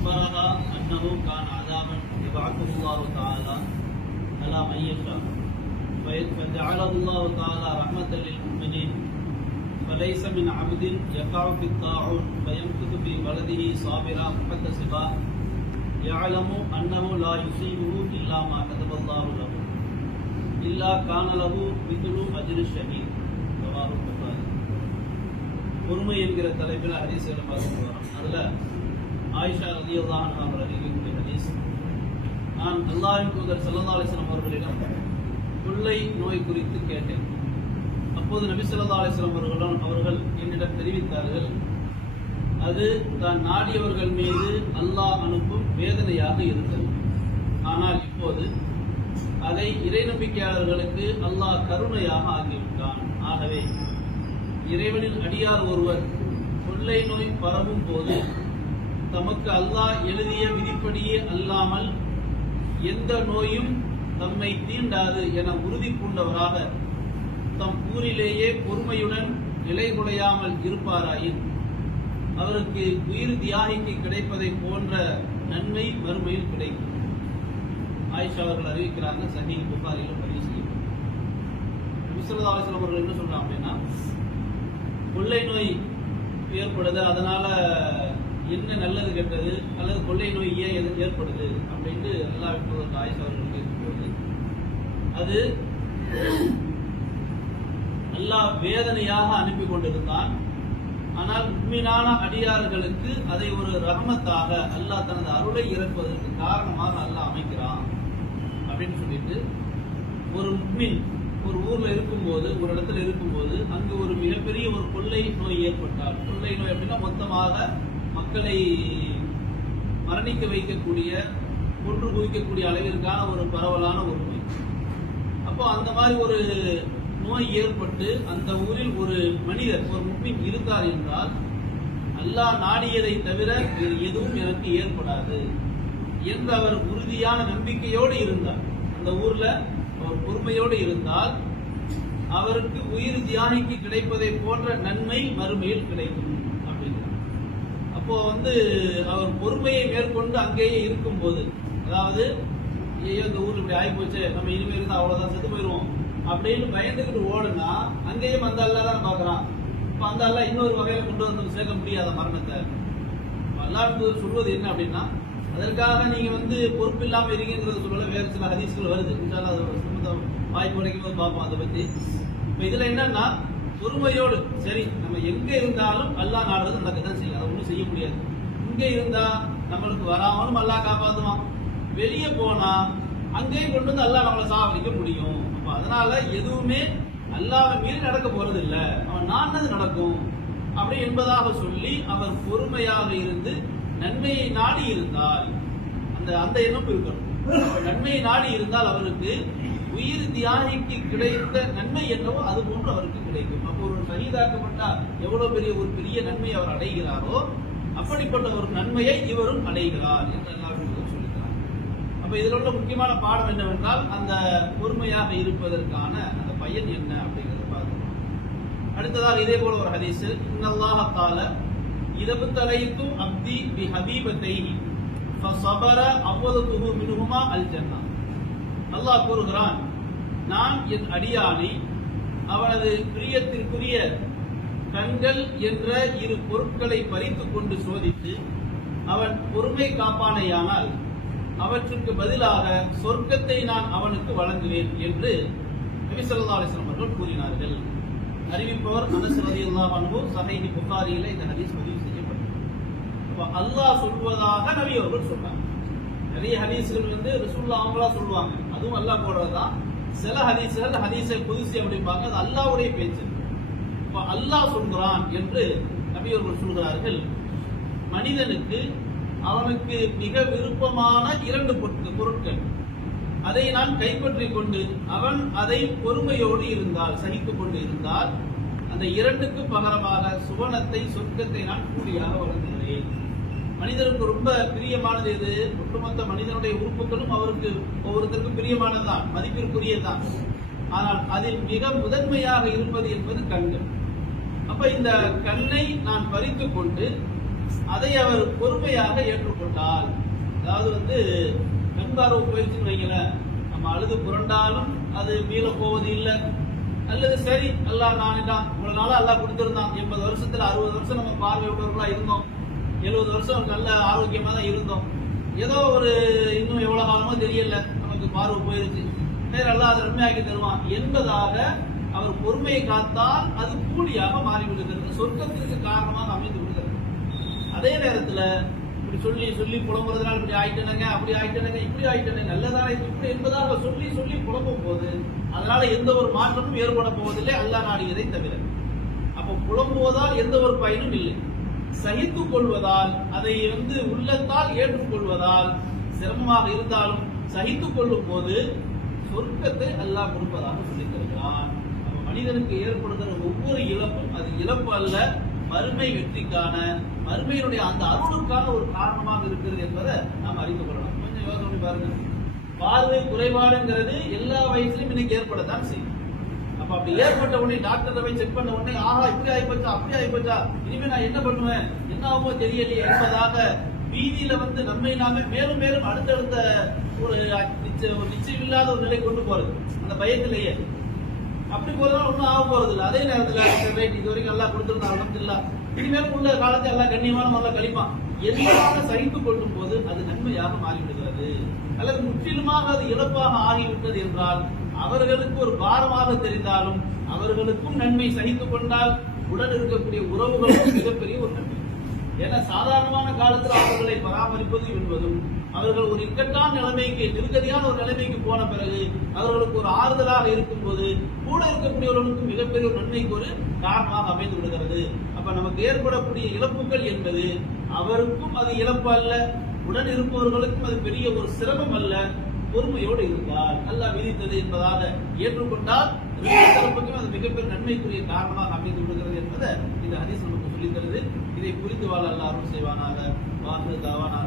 أخبرها أنه كان عذابا يبعثه الله تعالى على من يشاء فجعله الله تعالى رحمة للمؤمنين فليس من عبد يقع في الطاعون فيمكث في بلده صابرا محتسبا يعلم أنه لا يصيبه إلا ما كتب الله له إلا كان له مثل أجر الشهيد. رواه البخاري. பொறுமை என்கிற தலைப்பில் ஹதீஸ்களை பார்த்து வரோம். அதில் ஆயிஷா ரலியல்லாஹு அன்ஹா அறிவிக்கக்கூடிய ஹதீஸ், நான் அல்லாஹ்வின் தூதர் ஸல்லல்லாஹு அலைஹி வஸல்லம் அவர்களிடம் கொள்ளை நோய் குறித்து கேட்டேன். அப்போது நபி ஸல்லல்லாஹு அலைஹி வஸல்லம் அவர்கள் என்னிடம் தெரிவித்தார்கள், அது தான் நாடியவர்கள் மீது அல்லாஹ் அனுப்பும் வேதனையாக இருந்தது. ஆனால் இப்போது அதை இறை நம்பிக்கையாளர்களுக்கு அல்லாஹ் கருணையாக ஆகிவிட்டான். ஆகவே இறைவனின் அடியார் ஒருவர் கொள்ளை நோய் பரவும் போது தமக்கு அல்லாஹ் எழுதிய விதிப்படியே அல்லாமல் எந்த நோயும் தம்மை தீண்டாது என உறுதி பூண்டவராக தம் ஊரிலேயே பொறுமையுடன் நிலைகுலையாமல் இருப்பாராயின் அவருக்கு உயிர் தியாகிக்கு கிடைப்பதை போன்ற நன்மை மறுமையில் கிடைக்கும். ஆயிஷா அவர்கள் அறிவிக்கிறாங்க, சஹீஹ் புகாரியில் பதிவு செய்யப்படும். நபி ஸல்லல்லாஹு அலைஹி வஸல்லம் அவர்கள் என்ன சொல்றாங்க அப்படின்னா, கொள்ளை நோய் ஏற்படுது, அதனால என்ன நல்லது கெட்டது, அல்லது கொள்ளை நோய் ஏன் எது ஏற்படுது அப்படின்னு அல்லாஹ்வின் தூதர் ஆயிஷா அவர்கள் கேட்கும்போது, அது அல்லாஹ் வேதனையாக அனுப்பி கொண்டிருந்தான். ஆனால் முஃமினான அடியார்களுக்கு அதை ஒரு ரஹ்மத்தாக அல்லாஹ் தனது அருளை இறக்குவதற்கு காரணமாக அல்லாஹ் அமைக்கிறான் அப்படின்னு சொல்லிட்டு, ஒரு முஃமின் ஒரு ஊர்ல இருக்கும்போது, ஒரு இடத்துல இருக்கும்போது அங்கு ஒரு மிகப்பெரிய ஒரு கொள்ளை நோய் ஏற்பட்டால், கொள்ளை நோய் அப்படின்னா மொத்தமாக மக்களை மரணிக்க வைக்கக்கூடிய, கொன்று குவிக்கக்கூடிய அளவிற்கான ஒரு பரவலான ஒரு நோய். அப்போ அந்த மாதிரி ஒரு நோய் ஏற்பட்டு அந்த ஊரில் ஒரு மனிதர், ஒரு முஃமின் இருந்தார் என்றால், அல்லாஹ் நாடியதை தவிர வேறு எதுவும் எனக்கு ஏற்படாது என்று அவர் உறுதியான நம்பிக்கையோடு இருந்தார். அந்த ஊர்ல அவர் பொறுமையோடு இருந்தால் அவருக்கு உயிர் தியாகிக்கு கிடைப்பதை போன்ற நன்மை மறுமையில் கிடைக்கும் அப்படிங்கிறார். அப்போ அவர் பொறுமையை மேற்கொண்டு அங்கேயே இருக்கும்போது, அதாவது இந்த ஊர்ல இப்படி ஆகி போச்சு, நம்ம இனிமே இருந்தா அவ்வளவுதான் செத்து போயிடுவோம் அப்படின்னு பயந்துகிட்டு ஓடுனா அங்கேயும் அந்த அல்லா தான் பாக்குறான். இப்ப அந்த அல்லா இன்னொரு வகையில கொண்டு வந்து சேர்க்க முடியாத மரணத்தை. அல்லாஹ் சொல்வது என்ன அப்படின்னா, அதற்காக நீங்க பொறுப்பு இல்லாம இருக்கீங்கிறது சொல்லல. வேற சில ஹதீஸ்கள் வருது, வாய்ப்பு கிடைக்கும் போது பார்ப்போம் அதை பத்தி. இப்ப இதுல என்னன்னா, பொறுமையோடு சரி நம்ம எங்க இருந்தாலும் அல்லாஹ் நாடுறது நடக்கத்தான் செய்யும், அதை ஒன்றும் செய்ய முடியாது. இங்க இருந்தா நம்மளுக்கு வராமலும் அல்லாஹ் காப்பாத்துவான், வெளியே போனா அங்கேயும் கொண்டு வந்து அல்லாஹ் நம்மளை சாவடிக்க முடியும். அப்ப அதனால எதுவுமே அல்லாஹ்வை மீறி நடக்க போறது இல்ல, அவன் நானது நடக்கும் அப்படி என்பதாக சொல்லி அவர் பொறுமையாக இருந்து நன்மையை நாடி இருந்தால், அந்த எண்ணம் இருக்கணும். நன்மையை நாடி இருந்தால் அவருக்கு உயிர் தியாகிக்கு கிடைத்த நன்மை என்னவோ அது போன்று அவருக்கு கிடைக்கும். அப்போ ஒரு ஷஹீதாக்கப்பட்டா எவ்வளவு பெரிய நன்மை அவர் அடைகிறாரோ அப்படிப்பட்ட ஒரு நன்மையை இவரும் அடைகிறார் என்று அல்லாஹ் சொல்லிக்கிறார். அப்ப இதுல உள்ள முக்கியமான பாடம் என்னவென்றால், அந்த பொறுமையாக இருப்பதற்கான அந்த பயன் என்ன அப்படிங்கறத பார்க்கணும். அடுத்ததாக இதே போல ஒரு ஹதீஸ், இன்னல்லாஹ தஆலா இதபுத்தலைத்து அப்தி பி ஹபீபத்தைஹி ஃபஸபர அவ்வதுஹு மின்ஹுமா அல் ஜன்னah. அல்லாஹ் கூறுகிறான், நான் என் அடியானை அவனது பிரியத்திற்குரிய கண்கள் என்ற இரு பொருட்களை பறித்துக் கொண்டு சோதித்து அவன் பொறுமை காப்பானையானால் அவற்றுக்கு பதிலாக சொர்க்கத்தை நான் அவனுக்கு வழங்குவேன் என்று நபி ஸல்லல்லாஹு அலைஹி வஸல்லம் அவர்கள் கூறினார்கள். அறிவிப்பவர் அனஸ் ரலியல்லாஹு அன்ஹு, சஹீஹ் புகாரியில இந்த ஹதீஸ் பதிவு செய்யப்பட்டது. அப்ப அல்லாஹ் சொல்வதாக நபி அவர்கள் சொன்னாங்க. நிறைய ஹதீஸ்கள் ரசூலுல்லாஹ் அவங்களா சொல்லுவாங்க, அதுவும் அல்லாஹ் போடுறதுதான். சில ஹதீஸ்கள் ஹதீஸை புதுசி அப்படிம்பாங்க, அது அல்லாஹ்வுடைய பேச்சு. இப்ப அல்லாஹ் சொல்கிறான் என்று நபி அவர்கள் சொல்கிறார்கள், மனிதனுக்கு அவனுக்கு மிக விருப்பமான இரண்டு பொருட்கள், அதை நான் கைப்பற்றிக் கொண்டு அவன் அதை பொறுமையோடு இருந்தால், சகித்துக் கொண்டு இருந்தால், அந்த இரண்டுக்கு பகரமாக சுவனத்தை, சொர்க்கத்தை நான் கூலியாக வழங்குகிறேன். மனிதருக்கு ரொம்ப பிரியமானது எது? ஒட்டுமொத்த மனிதனுடைய உறுப்புகளும் அவருக்கு ஒவ்வொருத்தருக்கும் பிரியமானதுதான், மதிப்பிற்குரியதுதான். ஆனால் அதில் மிக முதன்மையாக இருப்பது என்பது கண்கள். அப்ப இந்த கண்ணை நான் பறித்துக் கொண்டு அதை அவர் பொறுமையாக ஏற்றுக்கொண்டால், அதாவது கண்பார்வை போயிடுச்சுன்னு வைங்களேன், நம்ம அழுது புரண்டாலும் அது மீள போவது இல்லை. அல்லது சரி அல்லாஹ் நானிட்டான், இவ்வளவு நாளா அல்லாஹ் கொடுத்திருந்தான், 80 வருஷத்துல 60 வருஷம் நம்ம பார்வை உள்ளவர்களா இருந்தோம், 70 வருஷம் நல்ல ஆரோக்கியமா தான் இருந்தோம், ஏதோ ஒரு இன்னும் எவ்வளவு காலமோ தெரியல நமக்கு பார்வை போயிருச்சு, வேற அல்லாஹ் அதை நன்மையாக்கி தருவான் என்பதாக அவர் பொறுமையை காத்தால் அது கூலியாக மாறிவிடுகிறது, சொர்க்கத்திற்கு காரணமாக அமைந்து விடுகிறது. அதே நேரத்துல இப்படி சொல்லி சொல்லி புலம்புறதுனால இப்படி ஆயிட்டனுங்க, அப்படி ஆயிட்டனுங்க, இப்படி ஆயிட்டனுங்க, நல்லதான இப்படி என்பதாக சொல்லி சொல்லி புலம்பும் போது அதனால எந்த ஒரு மாற்றமும் ஏற்பட போவதில்லை அல்லாஹ் நாடியதை தவிர. அப்ப புலம்புவதால் எந்த ஒரு பயனும் இல்லை. சகித்துக் கொள்வதால், அதை உள்ளத்தால் ஏற்றுக்கொள்வதால், சிரமமாக இருந்தாலும் சகித்துக் கொள்ளும் போது சொர்க்கத்தை அல்லாஹ் கொடுப்பதாக சொல்லித் தருகிறான். மனிதனுக்கு ஏற்படுகிற ஒவ்வொரு இழப்பும் அது இழப்பு அல்ல, மறுமை வெற்றிக்கான, மறுமையினுடைய அந்த அருளுக்கான ஒரு காரணமாக இருக்கிறது என்பதை நாம் அறிந்து கொள்ளலாம். கொஞ்சம் யோசனை பண்ணி பாருங்க. பார்வை குறைபாடுங்கிறது எல்லா வயசுலையும் இன்னைக்கு ஏற்படத்தான் செய்யும். அப்ப அப்படி ஏற்பட்ட உடனே டாக்டர் போய் செக் பண்ண உடனே ஆஹா இப்படி ஆயிப்போச்சா அப்படி ஆயிப்போச்சா, இனிமே நான் என்ன பண்ணுவேன், என்ன ஆகுமோ தெரியலையே என்பதாக வீதியில நம்மை நாம மேலும் மேலும் அடுத்தடுத்த ஒரு நிச்சயம் இல்லாத ஒரு நிலை கொண்டு போறது, அந்த பயத்திலேயே அப்படி போறதுனால ஒன்றும் ஆக போறது இல்லை. அதே நேரத்தில் இது வரைக்கும் எல்லாம் கொடுத்திருந்தா அல்ஹம்துலில்லாஹ், இனிமேலும் உள்ள காலத்தை எல்லாம் கண்ணியமான முறையில் கழிப்பான் எல்லாம் சகித்துக் கொள்ளும் போது அது நன்மையாக மாறிவிடுகிறது. அல்லது முற்றிலுமாக அது இழப்பாக ஆகிவிட்டது என்றால் அவர்களுக்கு ஒரு பாரமாக தெரிந்தாலும் அவர்களுக்கும் நன்மை சகித்துக் கொண்டால் உடன் இருக்கக்கூடிய உறவுகளுக்கும் மிகப்பெரிய ஒரு நன்மை. ஏன்னா சாதாரணமான காலத்தில் அவர்களை பராமரிப்பது என்பதும் அவர்கள் ஒரு இக்கட்டான நிலைமைக்கு, நிர்கதியான ஒரு நிலைமைக்கு போன பிறகு அவர்களுக்கு ஒரு ஆறுதலாக இருக்கும் போது கூட இருக்கக்கூடியவர்களுக்கும் மிகப்பெரிய ஒரு நன்மைக்கு ஒரு காரணமாக அமைந்து விடுகிறது. அப்ப நமக்கு ஏற்படக்கூடிய இழப்புகள் என்பது அவருக்கும் அது இழப்பு அல்ல, உடன் இருப்பவர்களுக்கும் அது பெரிய ஒரு சிரமம் அல்ல. பொறுமையோடு இருந்தால் அல்லாஹ் விதித்தது என்பதாக ஏற்றுக்கொண்டால் தரப்புக்கும் அது மிகப்பெரிய நன்மைக்குரிய காரணமாக அமைந்து விடுகிறது என்பதை இந்த ஹதீஸ் நமக்கு சொல்லித் தருது. இதை புரிந்து வாழ அல்லாஹ் அருள் செய்வானாக. வாஹிரு தாவானா.